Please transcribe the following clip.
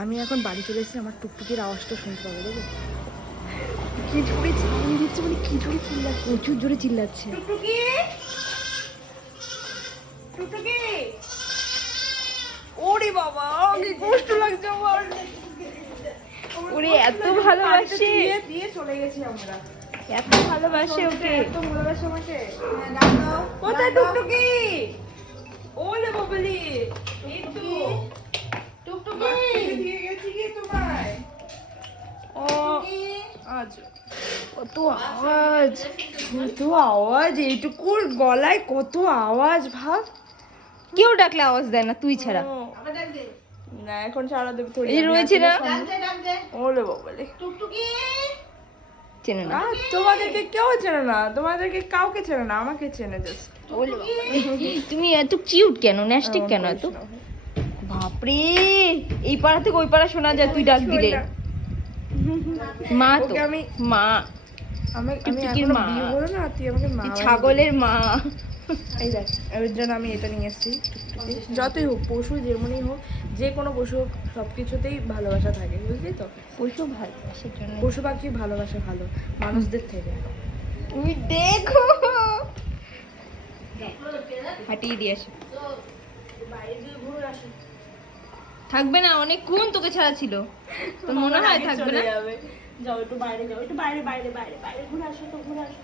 আমি এখন বাড়ি চলে এসেছি, আমার টুকটুকির আওয়াজটা শুনতে পাবো, দেখো কি জোরে চিল্লিয়ে দিচ্ছে, মানে কি জোরে চিল্লাচ্ছে, প্রচুর জোরে চিল্লাচ্ছে। টুকটুকি টুকটুকি, ওরে বাবা কি কষ্ট লাগছে আমার। ওরে এত ভালোবাসে, দিয়ে চলে গেছি আমরা। এত ভালোবাসে ওকে, এত ভালোবাসে আমাকে। কোথায় টুকটুকি? ওলে বাবলি, এই তো টুকটুকি দিয়ে গেছি কি তোমায়? ও আজ কত আওয়াজ, কত আওয়াজ, এইটুকুর গলায় কত আওয়াজ ভাব। কেউ ডাকলে আওয়াজ দেয় না তুই ছাড়া। না এখন সারা দেব তো এই রয়েছে না, ওলে বাবলি। চেনে না। তোমাদেরকে কেউ চেনে না, তোমাদেরকে কাউকে চেনে না, আমাকে চেনে জাস্ট। ওলে বাবা, তুমি এত কিউট কেন, ন্যাস্টিক কেন এত? বাপরে, এই পাড়া থেকে ওই পাড়া শোনা যায় তুই ডাক দিলে। মা তো ওকে আমি মা, আমি টুকটুকির এখনো মা, বিয়ে করো না, তুই আমাকে মা তুই বানিয়ে ছাগলের মা। এই দেখ, এর জন্য আমি এটা নিয়ে এসেছি। যতই হোক পশু, যেমনই হোক, যে কোনো পশু হোক, সব কিছুতেই ভালোবাসা থাকে, বুঝলি তো? পশু ভালোবাসার জন্য পশু পাখি ভালোবাসা ভালো মানুষদের থেকে। তুমি দেখো, হাঁটিয়ে দিয়ে আসো। থাকবে না অনেকক্ষণ, তোকে ছাড়া ছিল, তোর মনে হয় থাকবে না? যাও একটু বাইরে, যাও একটু বাইরে, বাইরে বাইরে বাইরে বাইরে ঘুরে আসো, তো ঘুরে আসো।